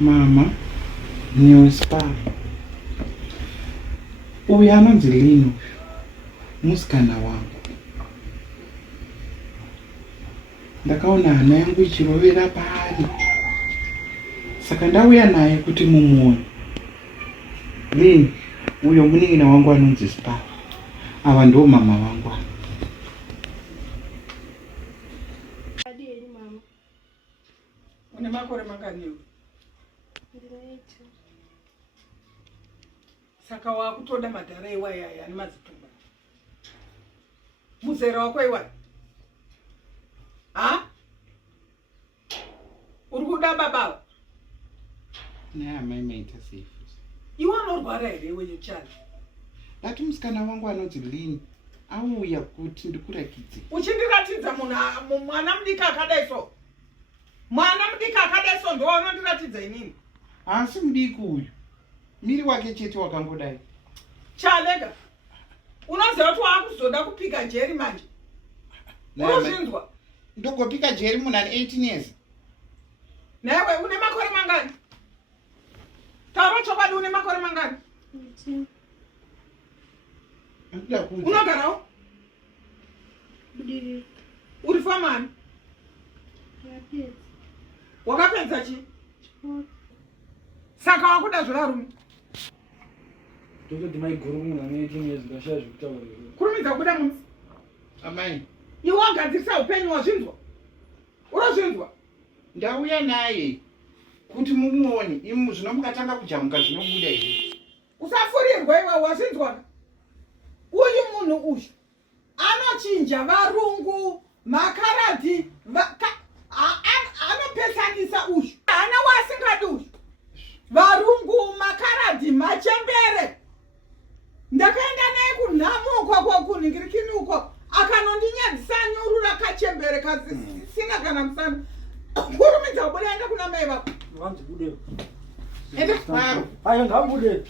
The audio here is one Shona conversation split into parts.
Mama, niospa. Uyu anonzi Lino, musikana wangu. Ndakaona hana yangu ichirovera pari. Saka ndauya naye kuti mumuone. Lino, uyo munin'ina wangu anonzi Spa. Ava ndo mama vangu. Une makore mangani? Saka wakutoda madhara iwaya yani mazitumba. Muzera wako iwaya. Ha? Urikuda baba. Ne amai maita safe. Iwe unorwara here iwe Chale? Dati musikana wangu anonzi Lino auya kuti ndikurakidze. Uchindiratidza mwana mudika akadai so. Mwana mudika akadai so ndo unondiratidza inini. Asi mudiki uyu. Miri wake chete wakangodai. Chalega. Unoziva kuti wakuzoda kupika jeri manje. Unozvinzwa? Ndogopika jeri munhu ane 18 years. Newe une makore mangani? Taura chokwadi une makore mangani? Unogarawo? Uri famani? Wakapedza chi? Saka wakuda zvirarume? Tototi maigoro munhu ane 18 years ngashaya zvekutaura. Kurumidza kubuda munzi. Amai. Iwe wagadzirisa upenyu wazvinzwa? Unozvinzwa? Ndauya naye kuti mumuone. Imu zvino mukatanga kujamuka zvinobuda here. Usafurirwa iwe wazvinzwa? Uyu munhu uyu anochinja varungu, makaradhi, anopesanisa uyu. Hana wasingadi uyu. Varungu, makaradhi, machembere. Ndakaenda naye kunhamu uko kunhingirikini uko. Akanondinyadzisa nyuru rakachembere kasina kana musana. Kurumidza kubuda enda kuna mai vako. Vanzi bude. Enda kwaro. Aya ngambude.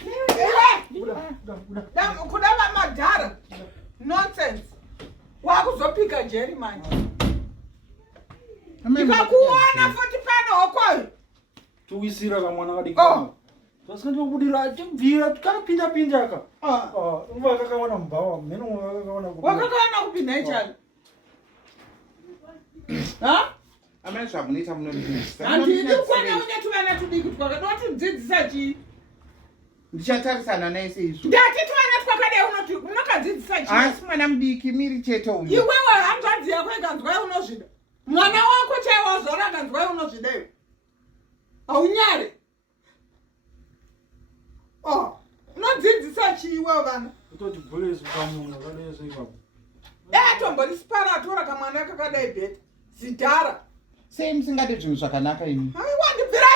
Kuda vamadhara. Nonsense. Wakuzopika jeri manje. Ndikakuona futi pano hokoyo. Tuwisira kamwana kadikana. Tasingati kubudira tibvira tukanapinda pinda aka. Uva kakaona mbawa meno wakakaona kubudira. Wakakaona kupinda Chale. Ha? Amai zvamunoita munondinesa. Handidi kuona unyati vana tudiki twakadoti dzidzisa chi. Ndichatarisana naye seizvo. Ndati twana twakadai unokadzidzisa chi. Asi mwana mudiki miri chete uyu. Iwewe hanzvadzi yako ikanzwai unozvida. Mwana wako chaiwo zora akanzwai unozvida iwe. Haunyare. Unodzidzisa chi iwewe vana? Kutoti bhulezi pamunhu akadai seikako. Tombori sipara atora kamwana kakadai bheta. Zidhara. Sei musingade zvinhu zvakanaka imi? Haiwa ndibvira